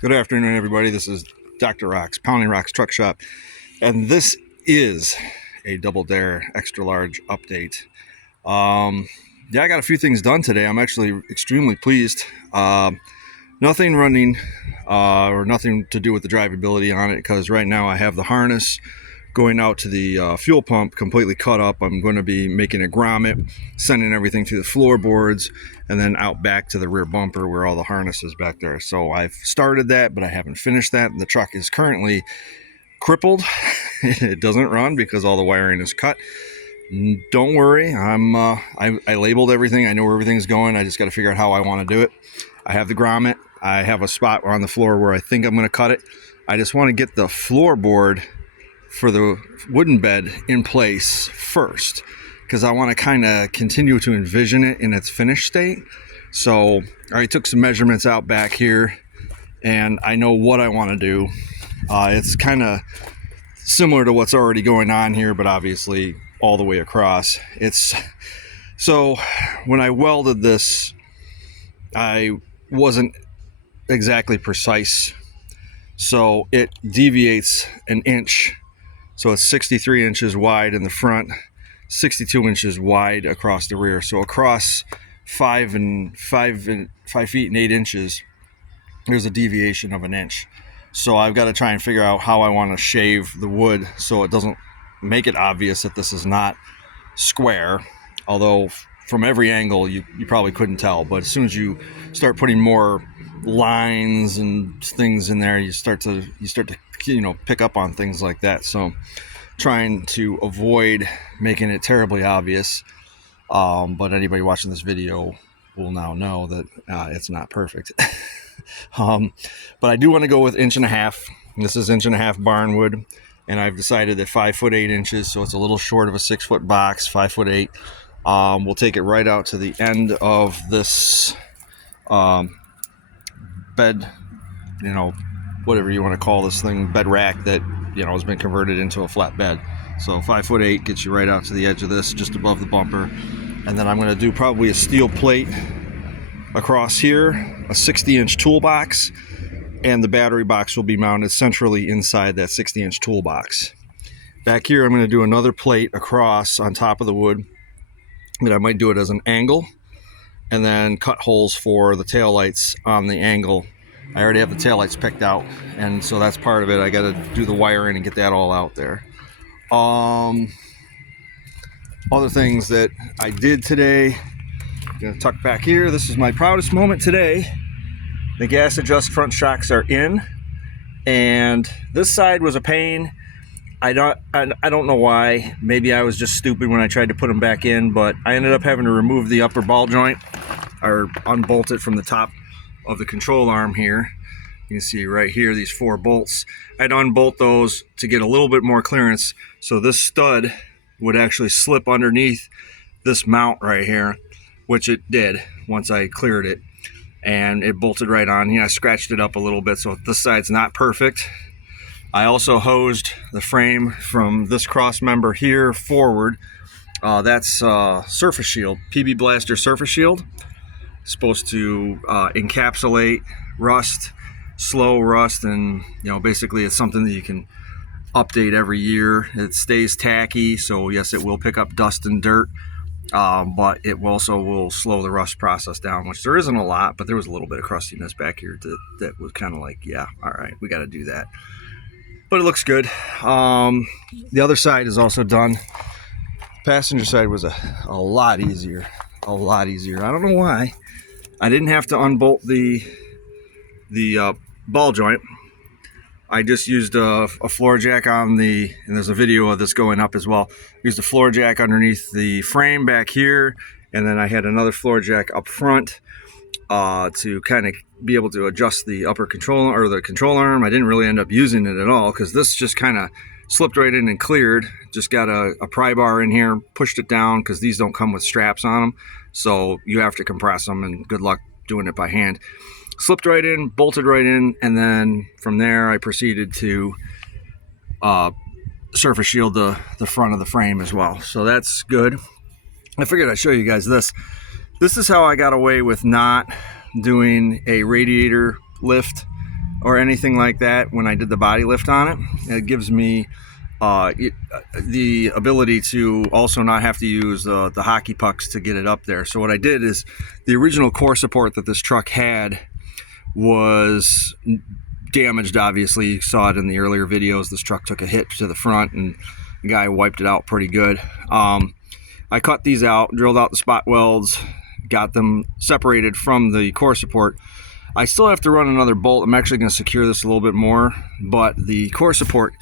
Good afternoon, everybody. This is Dr. Rocks, Pounding Rocks Truck Shop, and this is a Double Dare Extra Large update. Yeah, I got a few things done today. I'm actually extremely pleased. Nothing running or nothing to do with the drivability on it, because right now I have the harness going out to the fuel pump completely cut up. I'm going to be making a grommet, sending everything through the floorboards, and then out back to the rear bumper where all the harness is back there. So I've started that, but I haven't finished that. The truck is currently crippled. It doesn't run because all the wiring is cut. Don't worry, I labeled everything. I know where everything's going. I just got to figure out how I want to do it. I have the grommet. I have a spot on the floor where I think I'm going to cut it. I just want to get the floorboard for the wooden bed in place first, because I want to kind of continue to envision it in its finished state. So I already took some measurements out back here, and I know what I want to do. It's kind of similar to what's already going on here, but obviously all the way across. So when I welded this, I wasn't exactly precise, so it deviates an inch. So it's 63 inches wide in the front, 62 inches wide across the rear. So across 5 feet and 8 inches, there's a deviation of an inch. So I've got to try and figure out how I want to shave the wood so it doesn't make it obvious that this is not square. Although from every angle you probably couldn't tell, but as soon as you start putting more lines and things in there, you start to pick up on things like that. So trying to avoid making it terribly obvious, but anybody watching this video will now know that it's not perfect. But I do want to go with 1.5 inches. This is 1.5 inch barn wood, and I've decided that 5 foot 8 inches, so it's a little short of a 6 foot box, 5 foot 8. We'll take it right out to the end of this bed, whatever you want to call this thing, bed rack that has been converted into a flat bed. So 5 foot 8 gets you right out to the edge of this, just above the bumper. And then I'm going to do probably a steel plate across here, a 60-inch toolbox, and the battery box will be mounted centrally inside that 60-inch toolbox. Back here I'm going to do another plate across on top of the wood, but I might do it as an angle, and then cut holes for the taillights on the angle. I already have the taillights picked out, and so that's part of it. I got to do the wiring and get that all out there. Other things that I did today, I'm gonna tuck back here. This is my proudest moment today. The gas adjust front shocks are in, and this side was a pain. I don't know why. Maybe I was just stupid when I tried to put them back in, but I ended up having to remove the upper ball joint, or unbolt it from the top of the control arm here. You can see right here these 4 bolts. I'd unbolt those to get a little bit more clearance, so this stud would actually slip underneath this mount right here, which it did once I cleared it, and it bolted right on. I scratched it up a little bit, so this side's not perfect. I also hosed the frame from this cross member here forward. That's surface shield, PB Blaster surface shield. It's supposed to encapsulate rust, slow rust, and basically it's something that you can update every year. It stays tacky, so yes, it will pick up dust and dirt, but it also will slow the rust process down, which there isn't a lot, but there was a little bit of crustiness back here that was kind of like, yeah, all right, we got to do that. But it looks good. The other side is also done. Passenger side was a lot easier. I don't know why. I didn't have to unbolt the ball joint. I just used a floor jack on and there's a video of this going up as well. Used a floor jack underneath the frame back here, and then I had another floor jack up front to kind of be able to adjust the upper control, or the control arm. I didn't really end up using it at all, because this just kind of slipped right in and cleared. Just got a pry bar in here, pushed it down, because these don't come with straps on them, so you have to compress them, and good luck doing it by hand. Slipped right in, bolted right in, and then from there I proceeded to surface shield the front of the frame as well. So that's good. I figured I'd show you guys this. This is how I got away with not doing a radiator lift or anything like that when I did the body lift on it. It gives me the ability to also not have to use the hockey pucks to get it up there. So what I did is, the original core support that this truck had was damaged. Obviously, you saw it in the earlier videos. This truck took a hit to the front and the guy wiped it out pretty good. I cut these out, drilled out the spot welds, got them separated from the core support. I still have to run another bolt. I'm actually going to secure this a little bit more, but the core support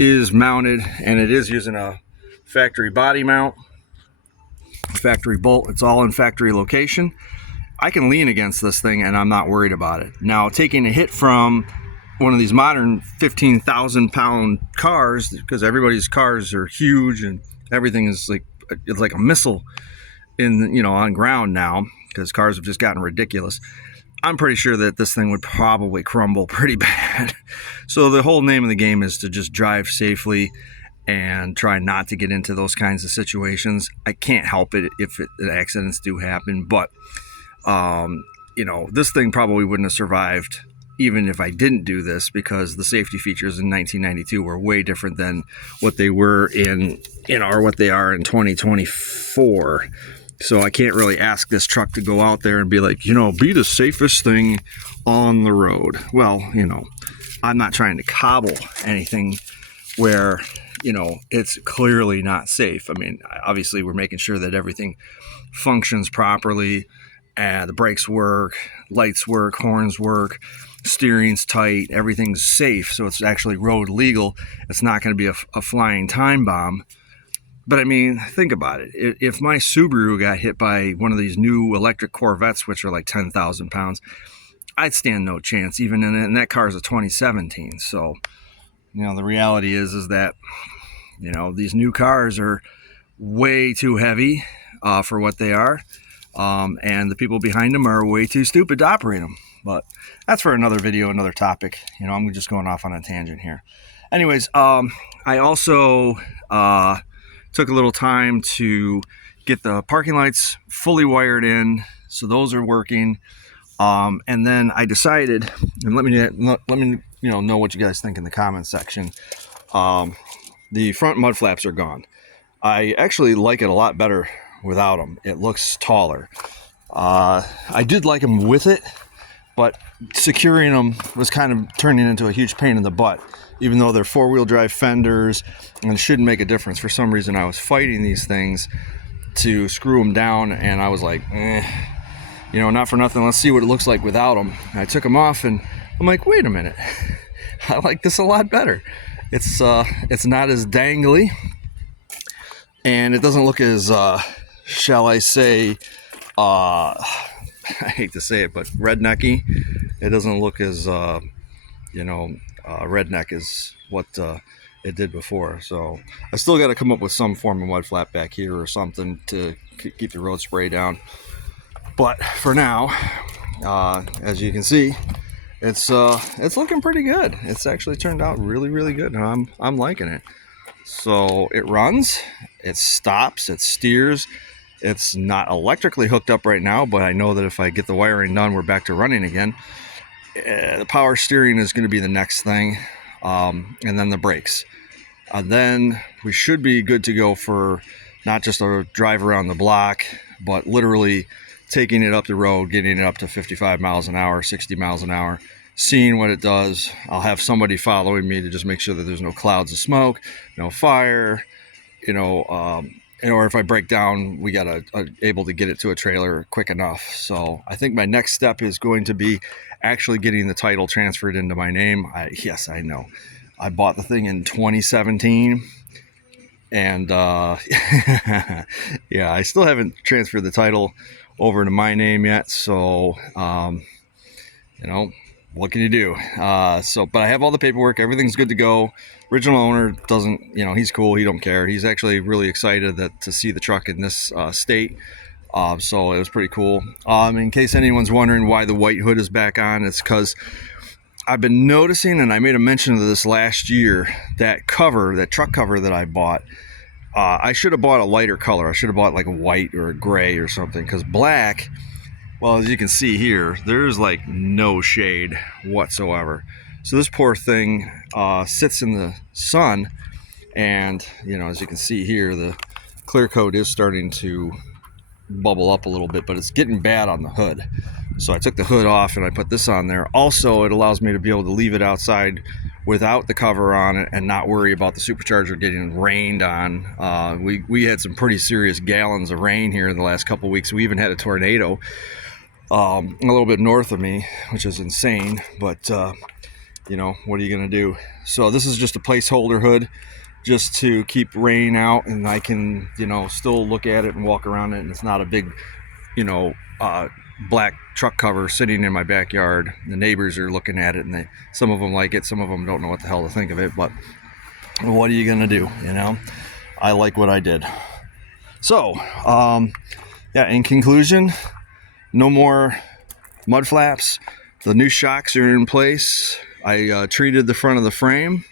is mounted and it is using a factory body mount, factory bolt. It's all in factory location. I can lean against this thing and I'm not worried about it. Now, taking a hit from one of these modern 15,000 pound cars, because everybody's cars are huge and everything is like, it's like a missile in, you know, on ground now, because cars have just gotten ridiculous. I'm pretty sure that this thing would probably crumble pretty bad. So the whole name of the game is to just drive safely and try not to get into those kinds of situations. I can't help it if accidents do happen, but you know, this thing probably wouldn't have survived even if I didn't do this, because the safety features in 1992 were way different than what they were in, you know, or what they are in 2024. So I can't really ask this truck to go out there and be like, you know, be the safest thing on the road. Well, you know, I'm not trying to cobble anything where, you know, it's clearly not safe. I mean, obviously we're making sure that everything functions properly, and the brakes work, lights work, horns work, steering's tight, everything's safe. So it's actually road legal. It's not going to be a flying time bomb. But I mean, think about it. If my Subaru got hit by one of these new electric Corvettes, which are like 10,000 pounds, I'd stand no chance, even in that car is a 2017. So, you know, the reality is that, you know, these new cars are way too heavy for what they are. And the people behind them are way too stupid to operate them. But that's for another video, another topic. You know, I'm just going off on a tangent here. Anyways, I also took a little time to get the parking lights fully wired in, so those are working. And then I decided, and let me know what you guys think in the comments section. The front mud flaps are gone. I actually like it a lot better without them. It looks taller. I did like them with it, but securing them was kind of turning into a huge pain in the butt. Even though they're four-wheel drive fenders and it shouldn't make a difference, for some reason I was fighting these things to screw them down, and I was like, you know, not for nothing, let's see what it looks like without them. And I took them off and I'm like, wait a minute, I like this a lot better. It's not as dangly, and it doesn't look as shall I say, I hate to say it, but rednecky. It doesn't look as you know, redneck is what it did before. So I still got to come up with some form of mud flap back here or something to keep the road spray down. But for now, as you can see, it's looking pretty good. It's actually turned out really good, and I'm liking it. So it runs, it stops, it steers. It's not electrically hooked up right now, but I know that if I get the wiring done, we're back to running again. The power steering is going to be the next thing, and then the brakes. Then we should be good to go for not just a drive around the block, but literally taking it up the road, getting it up to 55 miles an hour, 60 miles an hour, seeing what it does. I'll have somebody following me to just make sure that there's no clouds of smoke, no fire, you know, or if I break down, we got able to get it to a trailer quick enough. So I think my next step is going to be actually getting the title transferred into my name. Yes, I know. I bought the thing in 2017, and yeah, I still haven't transferred the title over to my name yet. So, you know, what can you do? But I have all the paperwork. Everything's good to go. Original owner doesn't, you know, he's cool. He don't care. He's actually really excited to see the truck in this state. So it was pretty cool. In case anyone's wondering why the white hood is back on, it's because I've been noticing, and I made a mention of this last year, that cover, that truck cover that I bought, I should have bought a lighter color. I should have bought like a white or a gray or something, because black, well, as you can see here, there's like no shade whatsoever. So this poor thing sits in the sun, and you know, as you can see here, the clear coat is starting to bubble up a little bit, but it's getting bad on the hood. So I took the hood off and I put this on there. Also, it allows me to be able to leave it outside without the cover on it and not worry about the supercharger getting rained on. We had some pretty serious gallons of rain here in the last couple weeks. We even had a tornado a little bit north of me, which is insane, but you know, what are you gonna do? So this is just a placeholder hood, just to keep rain out, and I can, you know, still look at it and walk around it, and it's not a big, you know, black truck cover sitting in my backyard. The neighbors are looking at it, and some of them like it, some of them don't know what the hell to think of it, but what are you gonna do, you know? I like what I did. So yeah, in conclusion, no more mud flaps. The new shocks are in place. I treated the front of the frame,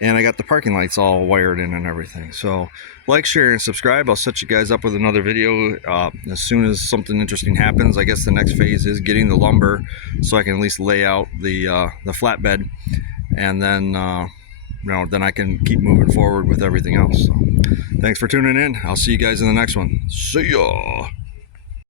and I got the parking lights all wired in and everything. So like, share, and subscribe. I'll set you guys up with another video as soon as something interesting happens. I guess the next phase is getting the lumber so I can at least lay out the flatbed, and then you know, then I can keep moving forward with everything else. So thanks for tuning in. I'll see you guys in the next one. See ya.